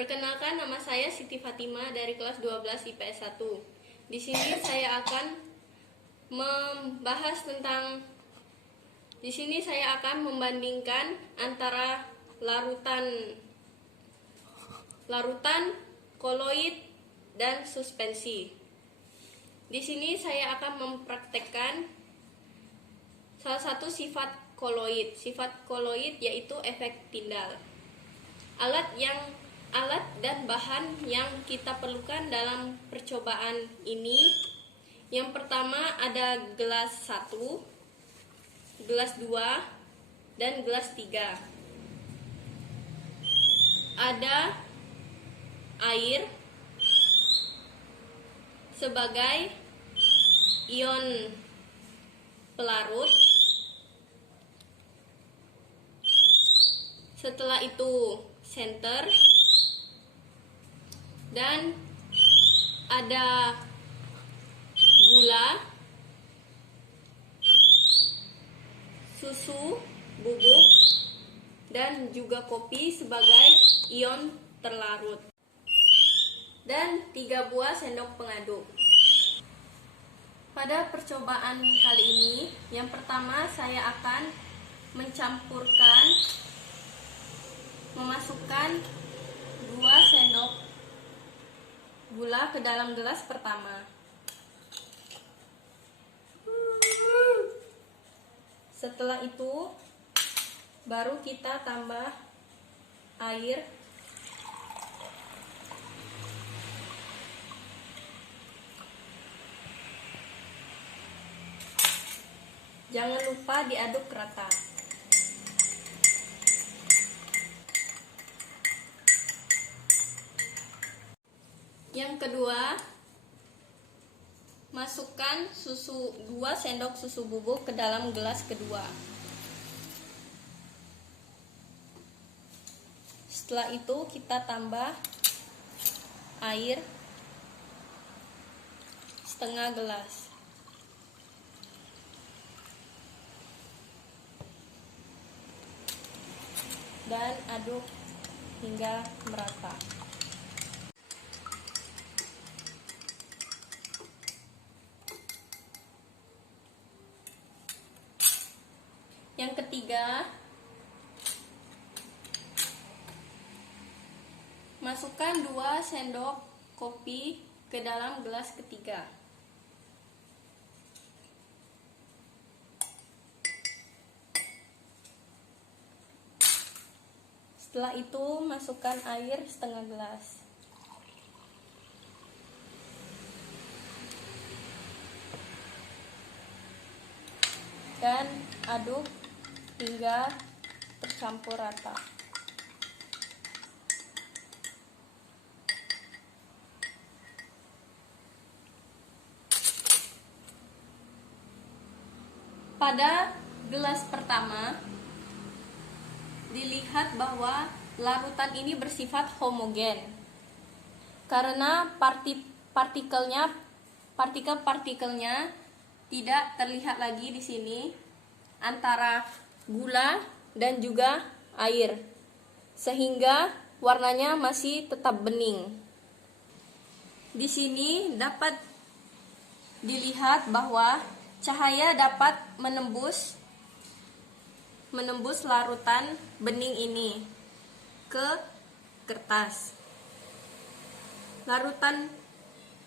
Perkenalkan, nama saya Siti Fatima dari kelas 12 IPS 1. Di sini saya akan membandingkan antara larutan, koloid, dan suspensi. Di sini saya akan mempraktekkan salah satu sifat koloid. Sifat koloid yaitu efek Tyndall. Alat dan bahan yang kita perlukan dalam percobaan ini, yang pertama ada gelas 1, gelas 2, dan gelas 3. Ada air sebagai ion pelarut. Setelah itu senter, dan ada gula, susu bubuk, dan juga kopi sebagai ion terlarut, dan 3 buah sendok pengaduk. Pada percobaan kali ini, yang pertama saya akan memasukkan 2 sendok gula ke dalam gelas pertama. Setelah itu baru kita tambah air. Jangan lupa diaduk rata. Yang kedua, masukkan 2 sendok susu bubuk ke dalam gelas kedua. Setelah itu kita tambah air setengah gelas. Dan aduk hingga merata. Yang ketiga, masukkan 2 sendok kopi ke dalam gelas ketiga. Setelah itu masukkan air setengah gelas. Dan aduk hingga tercampur rata. Pada gelas pertama, dilihat bahwa larutan ini bersifat homogen karena partikel-partikelnya tidak terlihat lagi di sini antara gula dan juga air, sehingga warnanya masih tetap bening. Di sini dapat dilihat bahwa cahaya dapat menembus larutan bening ini ke kertas. Larutan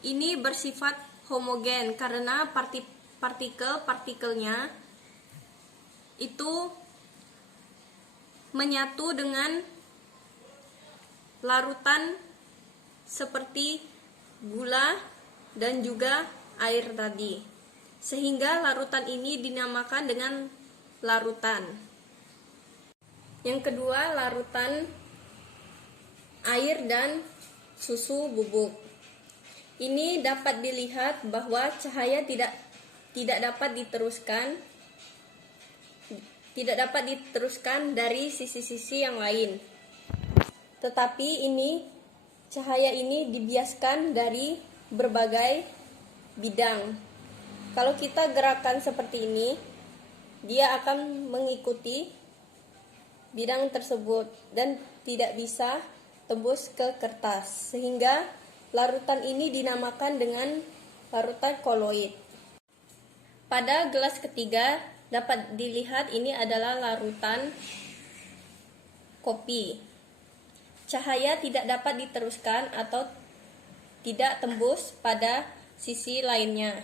ini bersifat homogen karena partikel-partikelnya itu menyatu dengan larutan seperti gula dan juga air tadi, sehingga larutan ini dinamakan dengan larutan. Yang kedua, larutan air dan susu bubuk. Ini dapat dilihat bahwa cahaya tidak dapat diteruskan dari sisi-sisi yang lain. Tetapi cahaya ini dibiaskan dari berbagai bidang. Kalau kita gerakan seperti ini, dia akan mengikuti bidang tersebut dan tidak bisa tembus ke kertas, sehingga larutan ini dinamakan dengan larutan koloid. Pada gelas ketiga dapat dilihat ini adalah larutan kopi. Cahaya tidak dapat diteruskan atau tidak tembus pada sisi lainnya.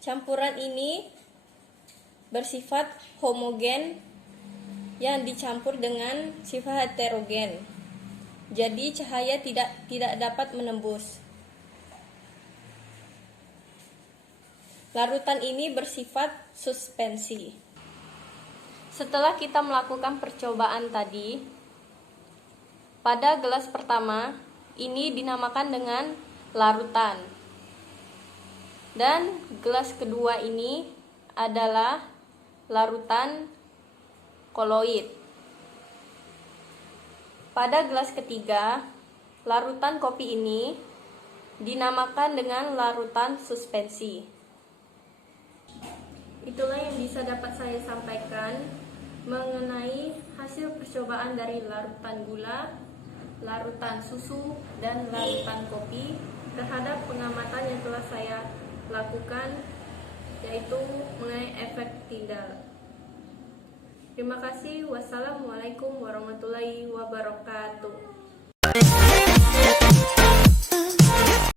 Campuran ini bersifat homogen yang dicampur dengan sifat heterogen. Jadi cahaya tidak dapat menembus. Larutan ini bersifat suspensi. Setelah kita melakukan percobaan tadi, pada gelas pertama ini dinamakan dengan larutan. Dan gelas kedua ini adalah larutan koloid. Pada gelas ketiga, larutan kopi ini dinamakan dengan larutan suspensi. Itulah yang bisa dapat saya sampaikan mengenai hasil percobaan dari larutan gula, larutan susu, dan larutan kopi terhadap pengamatan yang telah saya lakukan, yaitu mengenai efek Tyndall. Terima kasih. Wassalamualaikum warahmatullahi wabarakatuh.